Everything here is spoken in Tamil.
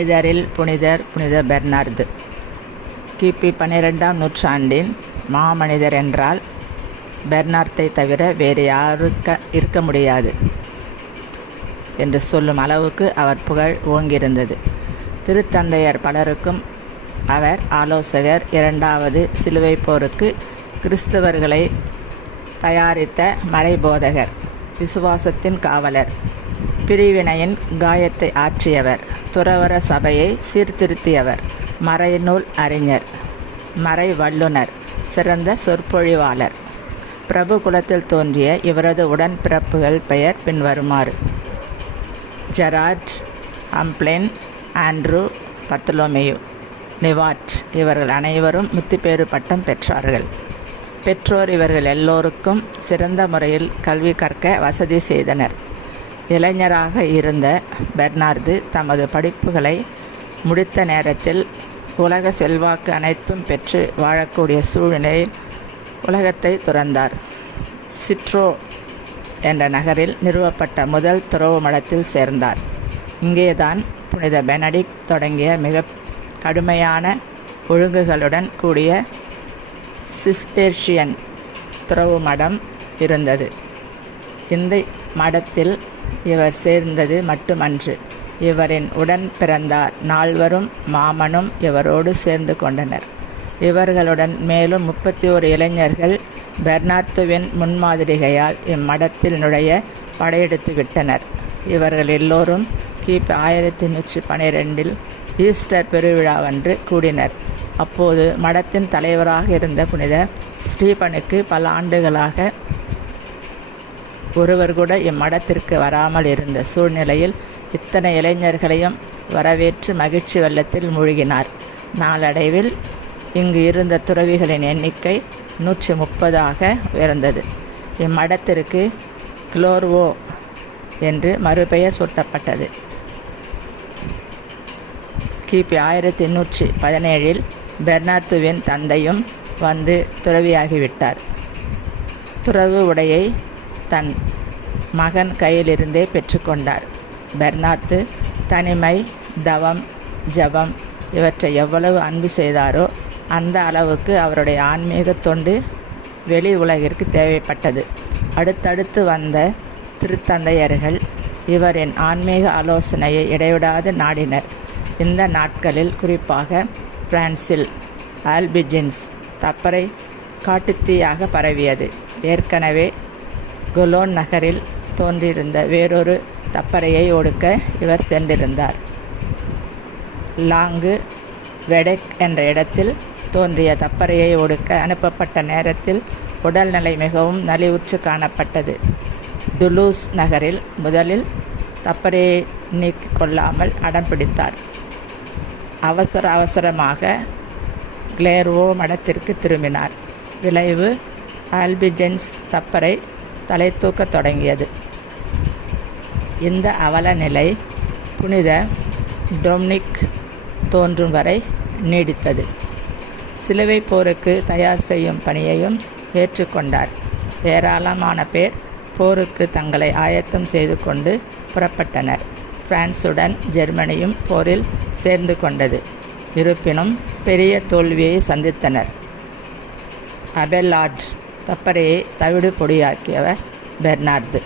மனிதரில் புனிதர் புனித பெர்னார்து. கிபி 12ஆம் நூற்றாண்டின் மாமனிதர் என்றால் பெர்னார்த்தை தவிர வேறு இருக்க முடியாது என்று சொல்லும் அளவுக்கு அவர் புகழ் ஓங்கியிருந்தது. திருத்தந்தையர் பலருக்கும் அவர் ஆலோசகர். இரண்டாவது சிலுவை போருக்கு கிறிஸ்தவர்களை தயாரித்த மறைபோதகர், விசுவாசத்தின் காவலர், பிரிவினையின் காயத்தை ஆற்றியவர், துறவற சபையை சீர்திருத்தியவர், மறைநூல் அறிஞர், மறை வல்லுனர், சிறந்த சொற்பொழிவாளர். பிரபு குலத்தில் தோன்றிய இவரது உடன்பிறப்புகள் பெயர் பின்வருமாறு: ஜெரார்ட், அம்ப்ளின், ஆண்ட்ரூ, பர்த்தலோமேயு, நிவாட். இவர்கள் அனைவரும் முத்திப்பேறு பட்டம் பெற்றார்கள். பெற்றோர் இவர்கள் எல்லோருக்கும் சிறந்த முறையில் கல்வி கற்க வசதி செய்தனர். இளைஞராக இருந்த பெர்னார்து தமது படிப்புகளை முடித்த நேரத்தில் உலக செல்வாக்கு அனைத்தும் பெற்று வாழக்கூடிய சூழ்நிலையில் உலகத்தை துறந்தார். சிட்ரோ என்ற நகரில் நிறுவப்பட்ட முதல் துறவு மடத்தில் சேர்ந்தார். இங்கேதான் புனித பெனடிக்ட் தொடங்கிய மிக கடுமையான ஒழுங்குகளுடன் கூடிய சிஸ்டேர்ஷியன் துறவு மடம் இருந்தது. இந்த மடத்தில் இவர் சேர்ந்தது மட்டுமன்று, இவரின் உடன் பிறந்தார் 4 மாமனும் இவரோடு சேர்ந்து கொண்டனர். இவர்களுடன் மேலும் 31 இளைஞர்கள் பெர்னார்துவின் முன்மாதிரிகையால் இம்மடத்தில் நுழைய படையெடுத்து விட்டனர். இவர்கள் எல்லோரும் கிபி 1112 ஈஸ்டர் பெருவிழாவன்று கூடினர். அப்போது மடத்தின் தலைவராக இருந்த புனித ஸ்டீபனுக்கு பல ஆண்டுகளாக ஒருவர் கூட இம்மடத்திற்கு வராமல் இருந்த சூழ்நிலையில் இத்தனை இளைஞர்களையும் வரவேற்று மகிழ்ச்சி வெள்ளத்தில் மூழ்கினார். நாளடைவில் இங்கு இருந்த துறவிகளின் எண்ணிக்கை 130 உயர்ந்தது. இம்மடத்திற்கு கிளோர்வோ என்று மறுபெயர் சூட்டப்பட்டது. கிபி 1817 பெர்னார்துவின் தந்தையும் வந்து துறவியாகிவிட்டார். துறவு உடையை தன் மகன் கையிலிருந்தே பெற்றுக்கொண்டார். பெர்னார்து தனிமை, தவம், ஜபம் இவற்றை எவ்வளவு அன்பு செய்தாரோ அந்த அளவுக்கு அவருடைய ஆன்மீக தொண்டு வெளி உலகிற்கு தேவைப்பட்டது. அடுத்தடுத்து வந்த திருத்தந்தையர்கள் இவரின் ஆன்மீக ஆலோசனையை இடைவிடாது நாடினர். இந்த நாட்களில் குறிப்பாக பிரான்சில் ஆல்பிஜென்ஸ் தப்பறை காட்டுத்தீயாக பரவியது. ஏற்கனவே கொலோன் நகரில் தோன்றியிருந்த வேறொரு தப்பறையை ஒடுக்க இவர் சென்றிருந்தார். லாங்கு வெடெக் என்ற இடத்தில் தோன்றிய தப்பறையை ஒடுக்க அனுப்பப்பட்ட நேரத்தில் உடல்நிலை மிகவும் நலிவுற்று காணப்பட்டது. துலூஸ் நகரில் முதலில் தப்பறையை நீக்கிக் கொள்ளாமல் அடம் பிடித்தார். அவசரமாக கிளேர்வோ மடத்திற்கு திரும்பினார். விளைவு ஆல்பிஜென்ஸ் தப்பறை தலை தூக்கத் தொடங்கியது. இந்த அவல நிலை புனித டொமினிக் தோன்றும் வரை நீடித்தது. சிலுவை போருக்கு தயார் செய்யும் பணியையும் ஏற்றுக்கொண்டார். ஏராளமான பேர் போருக்கு தங்களை ஆயத்தம் செய்து கொண்டு புறப்பட்டனர். பிரான்சுடன் ஜெர்மனியும் போரில் சேர்ந்து கொண்டது. இருப்பினும் பெரிய தோல்வியை சந்தித்தனர். அபெலார்ட் தப்பறையை தவிடு பொடியாக்கியவர் பெர்னார்து.